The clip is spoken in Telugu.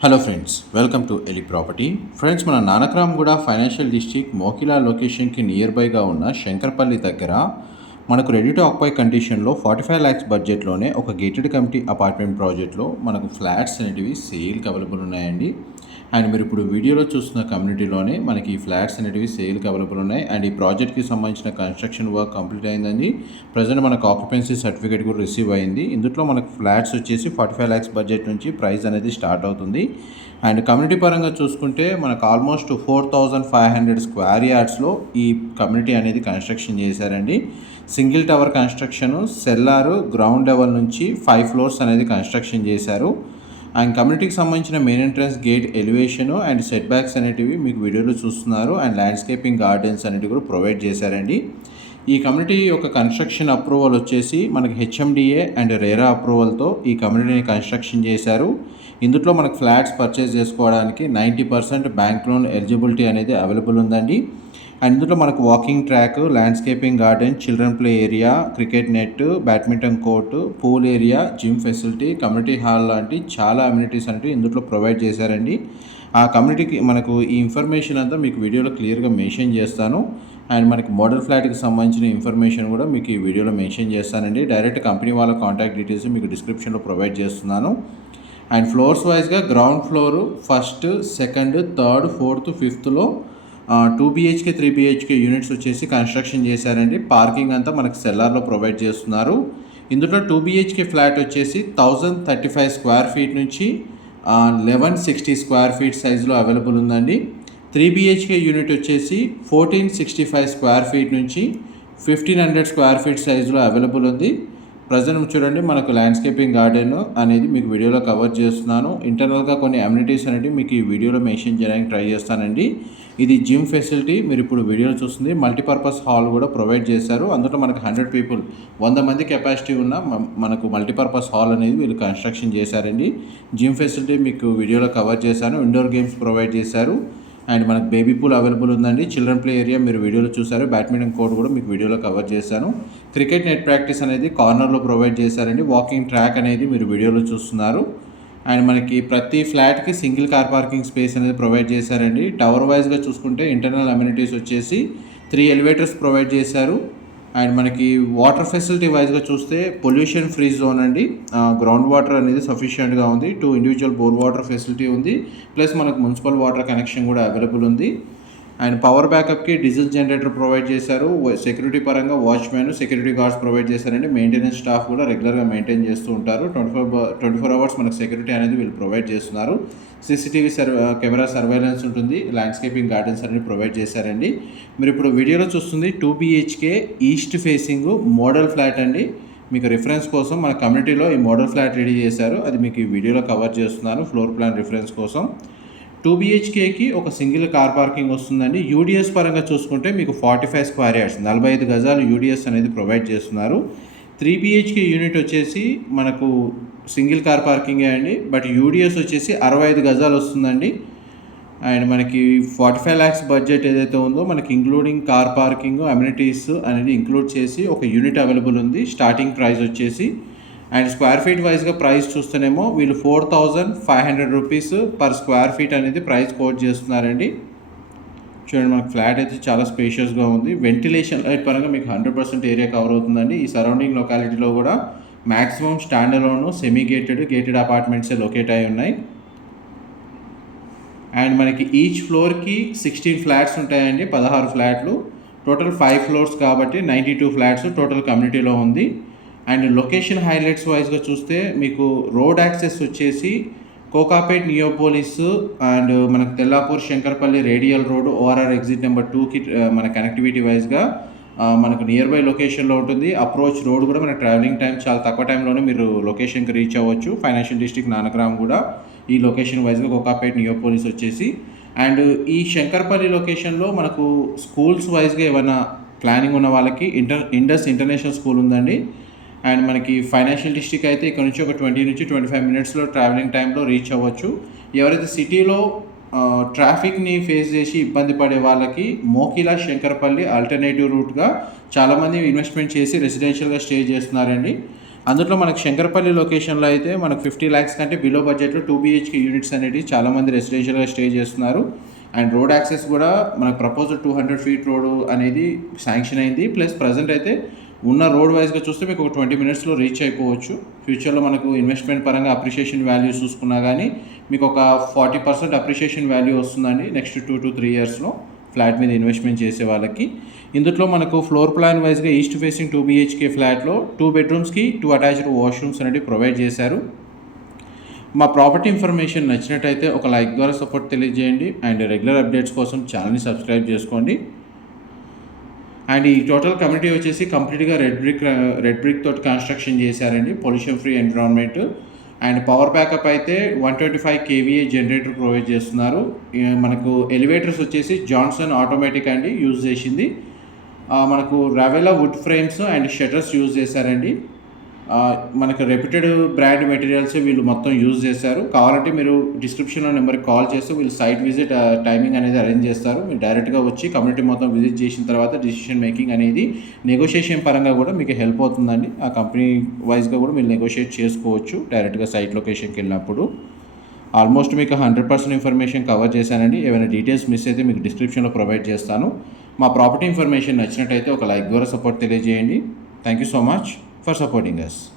Hello friends welcome to Eli property friends మన నానక్రామ్గూడ ఫైనాన్షియల్ డిస్ట్రిక్ట్ మోకిలా లొకేషన్కి నియర్ బైగా ఉన్న శంకర్పల్లి దగ్గర మనకు రెడీ టు ఆక్పై కండిషన్లో ఫార్టీ ఫైవ్ ల్యాక్స్ బడ్జెట్లోనే ఒక గేటెడ్ కమిటీ అపార్ట్మెంట్ ప్రాజెక్ట్లో మనకు ఫ్లాట్స్ అనేటివి సేల్కి అవైలబుల్ ఉన్నాయండి. అండ్ మీరు ఇప్పుడు వీడియోలో చూస్తున్న కమ్యూనిటీలోనే మనకి ఈ ఫ్లాట్స్ అనేటివి సేల్కి అవైలబుల్ ఉన్నాయి. అండ్ ఈ ప్రాజెక్ట్కి సంబంధించిన కన్స్ట్రక్షన్ వర్క్ కంప్లీట్ అయిందండి. ప్రజెంట్ మనకు ఆక్యుపెన్సీ సర్టిఫికేట్ కూడా రిసీవ్ అయింది. ఇందులో మనకు ఫ్లాట్స్ వచ్చేసి ఫార్టీ ఫైవ్ ల్యాక్స్ బడ్జెట్ నుంచి ప్రైస్ అనేది స్టార్ట్ అవుతుంది. అండ్ కమ్యూనిటీ పరంగా చూసుకుంటే మనకు almost four thousand five hundred square యార్డ్స్లో ఈ కమ్యూనిటీ అనేది కన్స్ట్రక్షన్ చేశారండి. Single tower construction cellar ground level నుంచి ఫైవ్ ఫ్లోర్స్ అనేది కన్స్ట్రక్షన్ చేశారు. అండ్ కమ్యూనిటీకి సంబంధించిన main entrance gate elevation and setbacks అనేటివి మీకు వీడియోలో చూస్తున్నారు. అండ్ ల్యాండ్స్కేపింగ్ గార్డెన్స్ అనేటివి కూడా ప్రొవైడ్ చేశారండి. ఈ కమ్యూనిటీ యొక్క కన్స్ట్రక్షన్ అప్రూవల్ వచ్చేసి మనకి హెచ్ఎండిఏ అండ్ రేరా అప్రూవల్తో ఈ కమ్యూనిటీని కన్స్ట్రక్షన్ చేశారు. ఇందులో మనకు ఫ్లాట్స్ పర్చేస్ చేసుకోవడానికి ninety percent bank loan eligibility అనేది అవైలబుల్ ఉందండి. అండ్ ఇందులో మనకు walking track landscaping garden children play area cricket net badminton court pool area gym facility community hall లాంటి చాలా అమ్యూనిటీస్ అంటే ఇందులో ప్రొవైడ్ చేశారండి. ఆ కమ్యూనిటీకి మనకు ఈ ఇన్ఫర్మేషన్ అంతా మీకు వీడియోలో క్లియర్గా మెన్షన్ చేస్తాను. అండ్ మనకి మోడల్ ఫ్లాట్కి సంబంధించిన ఇన్ఫర్మేషన్ కూడా మీకు ఈ వీడియోలో మెన్షన్ చేస్తానండి. డైరెక్ట్ కంపెనీ వాళ్ళ కాంటాక్ట్ డీటెయిల్స్ మీకు డిస్క్రిప్షన్లో ప్రొవైడ్ చేస్తున్నాను. అండ్ ఫ్లోర్స్ వైజ్గా ground floor first second third fourth ఫిఫ్త్లో two BHK three BHK units వచ్చేసి కన్స్ట్రక్షన్ చేశారండి. పార్కింగ్ అంతా మనకు సెల్లార్లో ప్రొవైడ్ చేస్తున్నారు. ఇందులో టూ బిహెచ్కే ఫ్లాట్ వచ్చేసి thousand thirty five square feet నుంచి లెవెన్ సిక్స్టీ స్క్వేర్ ఫీట్ సైజులో అవైలబుల్ ఉందండి. త్రీ బిహెచ్కే యూనిట్ వచ్చేసి fourteen sixty five square feet నుంచి ఫిఫ్టీన్ హండ్రెడ్ స్క్వేర్ ఫీట్ సైజులో అవైలబుల్ ఉంది. ప్రజెంట్ చూడండి మనకు ల్యాండ్స్కేపింగ్ గార్డెన్ అనేది మీకు వీడియోలో కవర్ చేస్తున్నాను. ఇంటర్నల్గా కొన్ని అమ్యూనిటీస్ అనేవి మీకు ఈ వీడియోలో మెన్షన్ చేయడానికి ట్రై చేస్తానండి. ఇది జిమ్ ఫెసిలిటీ మీరు ఇప్పుడు వీడియోలో చూస్తుంది. మల్టీపర్పస్ హాల్ కూడా ప్రొవైడ్ చేశారు. అందులో మనకు హండ్రెడ్ పీపుల్ వంద మంది కెపాసిటీ ఉన్న మనకు మల్టీపర్పస్ హాల్ అనేది వీళ్ళు కన్స్ట్రక్షన్ చేశారండి. జిమ్ ఫెసిలిటీ మీకు వీడియోలో కవర్ చేశాను. ఇండోర్ గేమ్స్ ప్రొవైడ్ చేశారు. అండ్ మనకు బేబీ పూల్ అవైలబుల్ ఉందండి. చిల్డ్రన్ ప్లే ఏరియా మీరు వీడియోలో చూసారు బ్యాడ్మింటన్ కోర్ట్ కూడా మీకు వీడియోలో కవర్ చేశాను. క్రికెట్ నెట్ ప్రాక్టీస్ అనేది కార్నర్లో ప్రొవైడ్ చేశారండి. వాకింగ్ ట్రాక్ అనేది మీరు వీడియోలో చూస్తున్నారు. అండ్ మనకి ప్రతి ఫ్లాట్కి సింగిల్ కార్ పార్కింగ్ స్పేస్ అనేది ప్రొవైడ్ చేశారండి. టవర్ వైజ్గా చూసుకుంటే ఇంటర్నల్ అమ్యూనిటీస్ వచ్చేసి త్రీ ఎలివేటర్స్ ప్రొవైడ్ చేశారు. అండ్ మనకి వాటర్ ఫెసిలిటీ వైజ్గా చూస్తే పొల్యూషన్ ఫ్రీ జోన్ అండి. గ్రౌండ్ వాటర్ అనేది సఫిషియెంట్గా ఉంది. Two individual bore water facility ఉంది. ప్లస్ మనకు మున్సిపల్ వాటర్ కనెక్షన్ కూడా అవైలబుల్ ఉంది. అండ్ పవర్ బ్యాకప్కి డీజిల్ జనరేటర్ ప్రొవైడ్ చేశారు. సెక్యూరిటీ పరంగా వాచ్మెన్ సెక్యూరిటీ గార్డ్స్ ప్రొవైడ్ చేశారండి. మెయింటెనెన్స్ స్టాఫ్ కూడా రెగ్యులర్గా మెయింటైన్ చేస్తూ ఉంటారు. Twenty four twenty four hours మనకు సెక్యూరిటీ అనేది వీళ్ళు ప్రొవైడ్ చేస్తున్నారు. సీసీటీవీ సర్వ కెమెరా సర్వైలెన్స్ ఉంటుంది. ల్యాండ్స్కేపింగ్ గార్డెన్స్ అనేది ప్రొవైడ్ చేశారండి. మీరు ఇప్పుడు వీడియోలో చూస్తుంది two BHK east facing model flat అండి. మీకు రిఫరెన్స్ కోసం మన కమ్యూనిటీలో ఈ మోడల్ ఫ్లాట్ రెడీ చేశారు. అది మీకు ఈ వీడియోలో కవర్ చేస్తున్నాను. ఫ్లోర్ ప్లాన్ రిఫరెన్స్ కోసం. టూ బిహెచ్కేకి ఒక సింగిల్ కార్ పార్కింగ్ వస్తుందండి. యూడిఎస్ పరంగా చూసుకుంటే మీకు ఫార్టీ ఫైవ్ స్క్వేర్ యార్డ్స్ నలభై ఐదు గజాలు యూడిఎస్ అనేది ప్రొవైడ్ చేస్తున్నారు. త్రీ బిహెచ్కే యూనిట్ వచ్చేసి మనకు సింగిల్ కార్ పార్కింగే అండి. బట్ యూడిఎస్ వచ్చేసి అరవై ఐదు గజాలు వస్తుందండి. అండ్ మనకి ఫార్టీ ఫైవ్ ల్యాక్స్ బడ్జెట్ ఏదైతే ఉందో మనకి ఇంక్లూడింగ్ కార్ పార్కింగ్ అమ్యూనిటీస్ అనేది ఇంక్లూడ్ చేసి ఒక యూనిట్ అవైలబుల్ ఉంది. స్టార్టింగ్ ప్రైస్ వచ్చేసి అండ్ స్క్వేర్ ఫీట్ వైజ్గా ప్రైస్ చూస్తేనేమో వీళ్ళు four thousand five hundred rupees per square feet అనేది ప్రైస్ కోట్ చేస్తున్నారండి. చూడండి మనకు ఫ్లాట్ అయితే చాలా స్పేషియస్గా ఉంది. వెంటిలేషన్ లైట్ పరంగా మీకు హండ్రెడ్ పర్సెంట్ ఏరియా కవర్ అవుతుందండి. ఈ సరౌండింగ్ లొకాలిటీలో కూడా maximum standalone semi gated gated అపార్ట్మెంట్సే locate అయి ఉన్నాయి. అండ్ మనకి ఈచ్ ఫ్లోర్కి సిక్స్టీన్ ఫ్లాట్స్ ఉంటాయండి పదహారు ఫ్లాట్లు టోటల్ ఫైవ్ ఫ్లోర్స్ కాబట్టి నైంటీ టూ ఫ్లాట్స్ టోటల్ కమ్యూనిటీలో ఉంది. అండ్ లొకేషన్ హైలైట్స్ వైజ్గా చూస్తే మీకు రోడ్ యాక్సెస్ వచ్చేసి కోకాపేట్ నియోపోలిస్ అండ్ మనకు Tellapur Shankarpalli radial road ORR exit number టూకి మన కనెక్టివిటీ వైజ్గా మనకు నియర్ బై లొకేషన్లో ఉంటుంది. అప్రోచ్ రోడ్ కూడా మన ట్రావెలింగ్ టైం చాలా తక్కువ టైంలోనే మీరు లొకేషన్కి రీచ్ అవ్వచ్చు. ఫైనాన్షియల్ డిస్ట్రిక్ట్ నానగ్రామ్ కూడా ఈ లొకేషన్ వైజ్గా కోకాపేట్ నియోపోలిస్ వచ్చేసి. అండ్ ఈ శంకర్పల్లి లొకేషన్లో మనకు స్కూల్స్ వైజ్గా ఏమైనా ప్లానింగ్ ఉన్న వాళ్ళకి ఇంటర్ ఇండస్ ఇంటర్నేషనల్ స్కూల్ ఉందండి. అండ్ మనకి ఫైనాన్షియల్ డిస్ట్రిక్ట్ అయితే ఇక్కడ నుంచి ఒక ట్వంటీ నుంచి ట్వంటీ ఫైవ్ మినిట్స్లో ట్రావెలింగ్ టైంలో రీచ్ అవ్వచ్చు. ఎవరైతే సిటీలో ట్రాఫిక్ని ఫేస్ చేసి ఇబ్బంది పడే వాళ్ళకి మోకిలా శంకరపల్లి ఆల్టర్నేటివ్ రూట్గా చాలామంది ఇన్వెస్ట్మెంట్ చేసి రెసిడెన్షియల్గా స్టే చేస్తున్నారండి. అందులో మనకు శంకరపల్లి లొకేషన్లో అయితే మనకు ఫిఫ్టీ ల్యాక్స్ కంటే బిలో బడ్జెట్లో టూ బీహెచ్కే యూనిట్స్ అనేవి చాలామంది రెసిడెన్షియల్గా స్టే చేస్తున్నారు. అండ్ రోడ్ యాక్సెస్ కూడా మనకు proposal two hundred feet road అనేది శాంక్షన్ అయింది. ప్లస్ ప్రజెంట్ అయితే ఉన్న రోడ్ వైజ్గా చూస్తే మీకు ఒక ట్వంటీ మినిట్స్లో రీచ్ అయిపోవచ్చు. ఫ్యూచర్లో మనకు ఇన్వెస్ట్మెంట్ పరంగా అప్రిషియేషన్ వాల్యూ చూసుకున్నా కానీ మీకు ఒక ఫార్టీ పర్సెంట్ అప్రిషియేషన్ వాల్యూ వస్తుందండి నెక్స్ట్ టూ టు త్రీ ఇయర్స్లో ఫ్లాట్ మీద ఇన్వెస్ట్మెంట్ చేసే వాళ్ళకి. ఇందులో మనకు ఫ్లోర్ ప్లాన్ వైజ్గా ఈస్ట్ ఫేసింగ్ టూ బీహెచ్కే ఫ్లాట్లో టూ బెడ్రూమ్స్కి టూ అటాచ్డ్ వాష్రూమ్స్ అనేవి ప్రొవైడ్ చేశారు. మా ప్రాపర్టీ ఇన్ఫర్మేషన్ నచ్చినట్టయితే ఒక లైక్ ద్వారా సపోర్ట్ తెలియజేయండి. అండ్ రెగ్యులర్ అప్డేట్స్ కోసం ఛానల్ని సబ్స్క్రైబ్ చేసుకోండి. అండ్ ఈ టోటల్ కమ్యూనిటీ వచ్చేసి కంప్లీట్గా రెడ్ బ్రిక్ రెడ్ బ్రిక్ తోటి కన్స్ట్రక్షన్ చేశారండి. Pollution free environment. And power backup అయితే one twenty five KVA generator provide చేస్తున్నారు. మనకు ఎలివేటర్స్ వచ్చేసి జాన్సన్ ఆటోమేటిక్ అండి యూజ్ చేసింది. మనకు రావెలా wood frames and shutters use చేశారండి. మనకు రెప్యూటెడ్ బ్రాండ్ మెటీరియల్స్ వీళ్ళు మొత్తం యూజ్ చేశారు. కావాలంటే మీరు డిస్క్రిప్షన్లో నెంబర్కి కాల్ చేస్తే వీళ్ళు సైట్ విజిట్ టైమింగ్ అనేది అరేంజ్ చేస్తారు. మీరు డైరెక్ట్గా వచ్చి కమ్యూనిటీ మొత్తం విజిట్ చేసిన తర్వాత డిసిషన్ మేకింగ్ అనేది నెగోషియేషన్ పరంగా కూడా మీకు హెల్ప్ అవుతుందండి. ఆ కంపెనీ వైజ్గా కూడా మీరు నెగోషియేట్ చేసుకోవచ్చు డైరెక్ట్గా సైట్ లొకేషన్కి వెళ్ళినప్పుడు. ఆల్మోస్ట్ మీకు హండ్రెడ్ పర్సెంట్ ఇన్ఫర్మేషన్ కవర్ చేశానండి. ఏమైనా డీటెయిల్స్ మిస్ అయితే మీకు డిస్క్రిప్షన్లో ప్రొవైడ్ చేస్తాను. మా ప్రాపర్టీ ఇన్ఫర్మేషన్ నచ్చినట్టయితే ఒక లైక్ ద్వారా సపోర్ట్ తెలియజేయండి. Thank you so much for supporting us.